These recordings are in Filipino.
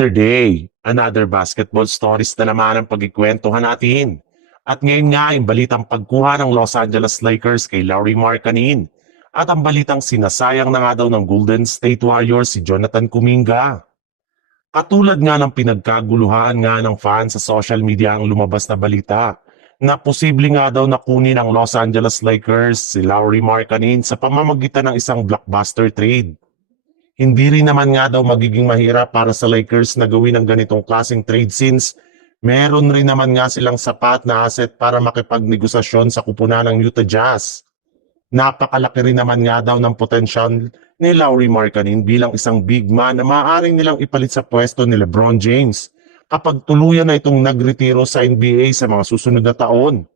Yesterday, another basketball stories na naman ang pagkikwentuhan natin. At ngayon nga ang balitang pagkuha ng Los Angeles Lakers kay Lauri Markkanen. At ang balitang sinasayang na nga daw ng Golden State Warriors si Jonathan Kuminga. Katulad nga ng pinagkaguluhan nga ng fans sa social media ang lumabas na balita na posible nga daw na kunin ng Los Angeles Lakers si Lauri Markkanen sa pamamagitan ng isang blockbuster trade. Hindi rin naman nga daw magiging mahirap para sa Lakers na gawin ang ganitong klaseng trade since meron rin naman nga silang sapat na asset para makipagnegosasyon sa kupunan ng Utah Jazz. Napakalaki rin naman nga daw ng potensyal ni Lauri Markkanen bilang isang big man na maaaring nilang ipalit sa pwesto ni LeBron James kapag tuluyan na itong nagretiro sa NBA sa mga susunod na taon.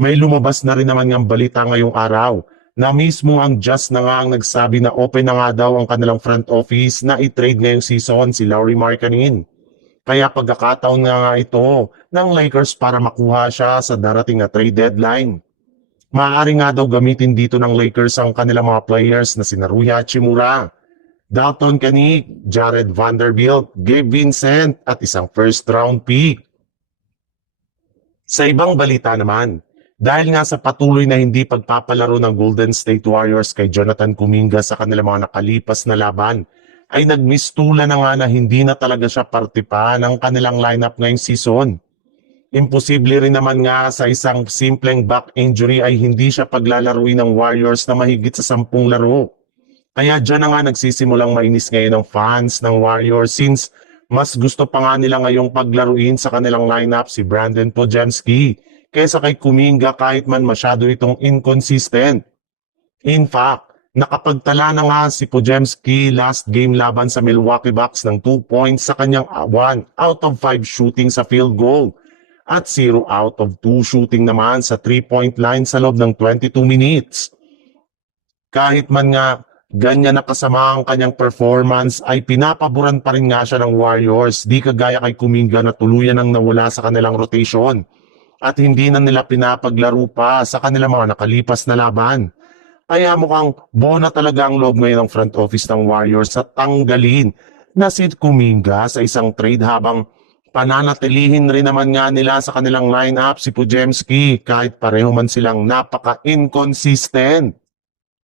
May lumabas na rin naman ng balita ngayong araw na mismo ang Jazz na nga ang nagsabi na open na nga daw ang kanilang front office na i-trade ngayong season si Lauri Markkanen. Kaya pagkakataon nga ito ng Lakers para makuha siya sa darating na trade deadline. Maaari nga daw gamitin dito ng Lakers ang kanilang mga players na sina Rui Hachimura, Dalton Knecht, Jared Vanderbilt, Gabe Vincent at isang first round pick. Sa ibang balita naman, dahil nga sa patuloy na hindi pagpapalaro ng Golden State Warriors kay Jonathan Kuminga sa kanilang mga nakalipas na laban, ay nagmistula na nga na hindi na talaga siya parte pa ng kanilang lineup ngayong season. Imposible rin naman nga sa isang simpleng back injury ay hindi siya paglalaruin ng Warriors na mahigit sa 10 laro. Kaya dyan na nga nagsisimulang mainis ngayon ng fans ng Warriors since mas gusto pa nga nila ngayong paglaruin sa kanilang lineup si Brandon Podziemski kaysa kay Kuminga kahit man masyado itong inconsistent. In fact, nakapagtala na nga si Podziemski last game laban sa Milwaukee Bucks ng 2 points sa kanyang 1 out of 5 shooting sa field goal at 0 out of 2 shooting naman sa 3-point line sa loob ng 22 minutes. Kahit man nga ganyan nakasama ang kanyang performance ay pinapaboran pa rin nga siya ng Warriors, di kagaya kay Kuminga na tuluyan ang nawala sa kanilang rotation at hindi na nila pinapaglaro pa sa kanilang mga nakalipas na laban. Kaya mukhang buo na talaga ang loob ngayon ng front office ng Warriors sa tanggalin na si Kuminga sa isang trade habang pananatilihin rin naman nga nila sa kanilang lineup si Podziemski kahit pareho man silang napaka-inconsistent.